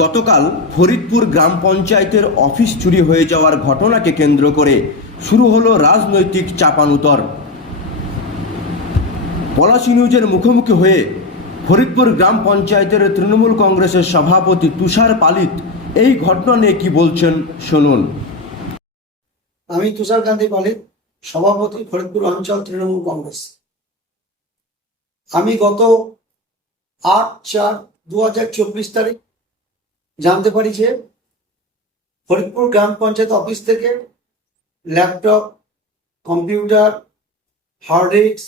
গতকাল ফরিদপুর গ্রাম পঞ্চায়েতের অফিস চুরি হয়ে যাওয়ার ঘটনাকে কেন্দ্র করে শুরু হলো রাজনৈতিক চাপানুতর। পলাশি নিউজের মুখোমুখি হয়ে ফরিদপুর গ্রাম পঞ্চায়েতের তৃণমূল কংগ্রেসের সভাপতি তুষার পালিত এই ঘটনা নিয়ে কি বলছেন শুনুন। আমি তুষার কান্তি পালিত, সভাপতি ফরিদপুর অঞ্চল তৃণমূল কংগ্রেস। আমি গত আট চার দু হাজার চব্বিশ তারিখ জানতে পারি যে ফরিদপুর গ্রাম পঞ্চায়েত অফিস থেকে laptop, computer, hard disk,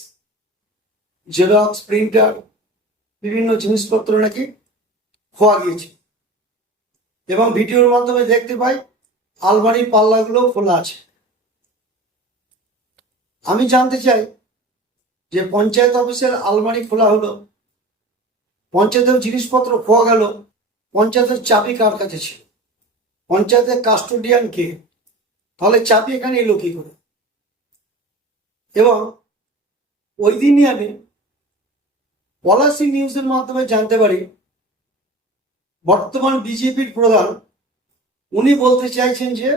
xerox, printer, বিভিন্ন জিনিসপত্র নাকি খোয়া গিয়েছে। এবং ভিডিওর মাধ্যমে দেখতে পাই আলমারির পাল্লাগুলো খোলা আছে। আমি জানতে চাই যে পঞ্চায়েত অফিসের আলমারি খোলা হলো পঞ্চায়েতের জিনিসপত্র খোয়া গেল পঞ্চায়েতের চাবি কার কাছে ছিল? পঞ্চায়েতের কাস্টোডিয়ান কে তাহলে চাবি এখানে এলো কি করে? এবং ওই দিনই আমি পলাশি নিউজের মাধ্যমে জানতে পারি, বর্তমান বিজেপির প্রধান, উনি বলতে চাইছেন যে,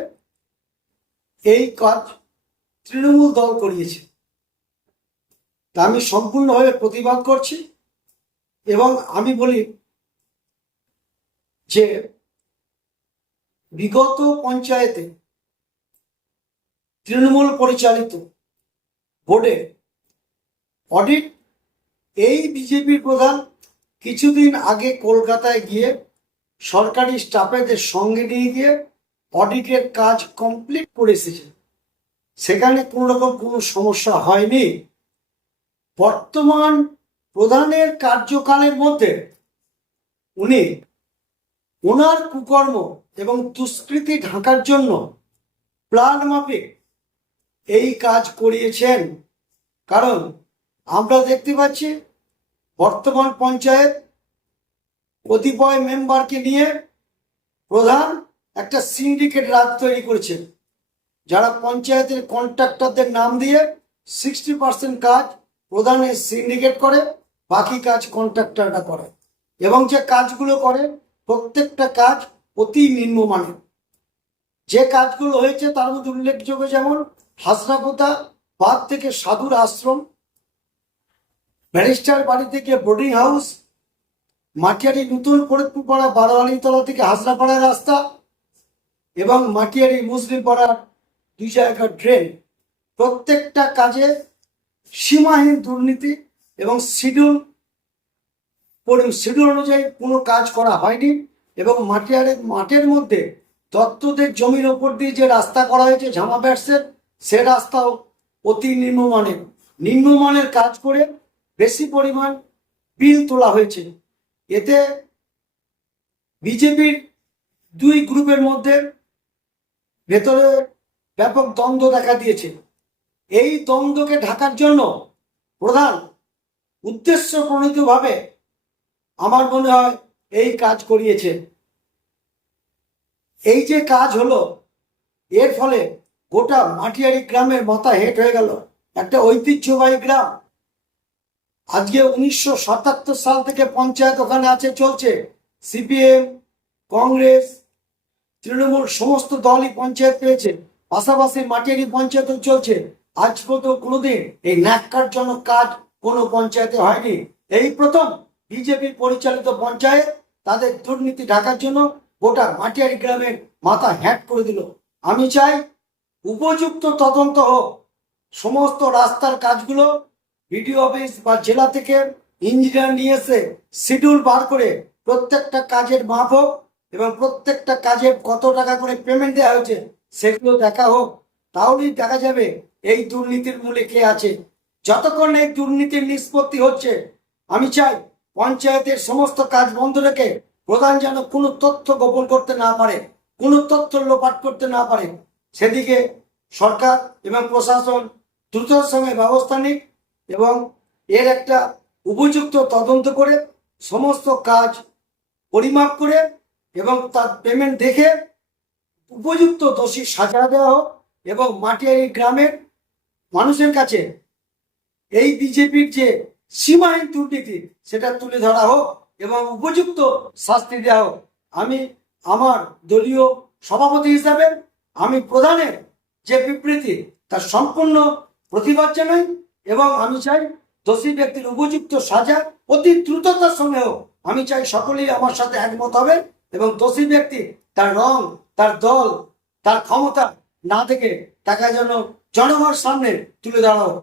এই কাজ তৃণমূল দল করিয়েছে। তা আমি সম্পূর্ণভাবে প্রতিবাদ করছি এবং আমি বলি যে বিগত পঞ্চায়েতে তৃণমূল পরিচালিত বোর্ডে অডিট এই বিজেপির প্রধান কিছুদিন আগে কলকাতায় গিয়ে সরকারি স্টাফেদের সঙ্গে নিয়ে গিয়ে অডিটের কাজ কমপ্লিট করে এসেছে। সেখানে কোনো রকম কোনো সমস্যা হয়নি। বর্তমান প্রধানের কার্যকালের মধ্যে উনি ওনার কুকর্ম এবং দুষ্কৃতি ঢাকার জন্য প্ল্যান মাফিক এই কাজ করিয়েছেন। কারণ আমরা দেখতে পাচ্ছি বর্তমান পঞ্চায়েত কতিপয় মেম্বারকে নিয়ে প্রধান একটা সিন্ডিকেট রাজ তৈরি করেছেন যারা পঞ্চায়েতের কন্ট্রাক্টরদের নাম দিয়ে সিক্সটি পার্সেন্ট কাজ প্রধানের সিন্ডিকেট করে, বাকি কাজ কন্ট্রাক্টররা করে এবং যে কাজগুলো করে প্রত্যেকটা কাজ অতি নিম্নমানের। যে কাজগুলো হয়েছে, তার মধ্যে উল্লেখযোগ্য যেমন হাসরাপোতা বাদ থেকে সাধুর আশ্রম, ব্যারিস্টার বাড়ি থেকে বোর্ডিং হাউস মাটিয়ারি নতুন ফরিদপুর পাড়া বারোয়ালিতলা থেকে হাসরাপাড়ার রাস্তা এবং মাটিয়ারি মুসলিম পাড়ার দুই জায়গার ড্রেন প্রত্যেকটা কাজে সীমাহীন দুর্নীতি এবং শিডিউল শিডিউল অনুযায়ী কোনো কাজ করা হয়নি এবং মাটিয়ারের মাঠের মধ্যে দত্তদের জমির ওপর দিয়ে যে রাস্তা করা হয়েছে ঝামা ব্যাটসের, সে রাস্তাও অতি নিম্নমানের। নিম্নমানের কাজ করে বেশি পরিমাণ বিল তোলা হয়েছে। এতে বিজেপির দুই গ্রুপের মধ্যে ভেতরে ব্যাপক দ্বন্দ্ব দেখা দিয়েছে। এই দ্বন্দ্বকে ঢাকার জন্য প্রধান উদ্দেশ্য প্রণীতভাবে আমার মনে হয় এই কাজ করিয়েছে। এই যে কাজ হলো, এর ফলে গোটা মাটিয়ারি গ্রামের মাথা হেট হয়ে গেল। একটা ঐতিহ্যবাহী গ্রাম। আজকে উনিশশো সাতাত্তর সাল থেকে পঞ্চায়েত ওখানে আছে, চলছে। সিপিএম, কংগ্রেস, তৃণমূল সমস্ত দলই পঞ্চায়েত পেয়েছে। পাশাপাশি মাটিয়ারি পঞ্চায়েতও চলছে। আজ পর্যন্ত কোনোদিন এই ন্যাক্কারজনক কাজ কোনো পঞ্চায়েতে হয়নি। এই প্রথম বিজেপি পরিচালিত পঞ্চায়েত তাদের দুর্নীতি ঢাকার জন্য গোটা মাটিয়ারি গ্রামের মাথা হ্যাট করে দিল। আমি চাই উপযুক্ত তদন্ত হোক। সমস্ত রাস্তার কাজগুলো বিডিও অফিস বা জেলা থেকে ইঞ্জিনিয়ার নিয়ে এসে শিডিউল বার করে প্রত্যেকটা কাজের মাপ হোক এবং প্রত্যেকটা কাজে কত টাকা করে পেমেন্ট দেওয়া হয়েছে সেগুলো দেখা হোক। তাহলেই দেখা যাবে এই দুর্নীতির মূলে কে আছে। যতক্ষণ এই দুর্নীতির নিষ্পত্তি হচ্ছে, আমি চাই পঞ্চায়েতের সমস্ত কাজ বন্ধ রেখে প্রধান যেন কোনো তথ্য গোপন করতে না পারে, কোনো তথ্য লোপাট করতে না পারে, সেদিকে সরকার এবং প্রশাসন দ্রুতর সঙ্গে ব্যবস্থা নিক এবং এর একটা উপযুক্ত তদন্ত করে সমস্ত কাজ পরিমাপ করে এবং তার পেমেন্ট দেখে উপযুক্ত দোষী সাজা দেওয়া হোক এবং মাটিয়ারি গ্রামের মানুষের কাছে এই বিজেপির যে সীমাহীন দুর্নীতি সেটা তুলে ধরা হোক এবং উপযুক্ত শাস্তি দেওয়া হোক। আমি আমার দলীয় সভাপতি হিসাবে আমি প্রধানের যে বিবৃতি তার সম্পূর্ণ প্রতিবাদ জানাই এবং আমি চাই দোষী ব্যক্তির উপযুক্ত সাজা অতি দ্রুততার সঙ্গে হোক আমি চাই সকলেই আমার সাথে একমত হবে এবং দোষী ব্যক্তি তার রং, তার দল, তার ক্ষমতা না থেকে তাকে যেন জনগণের সামনে তুলে হোক।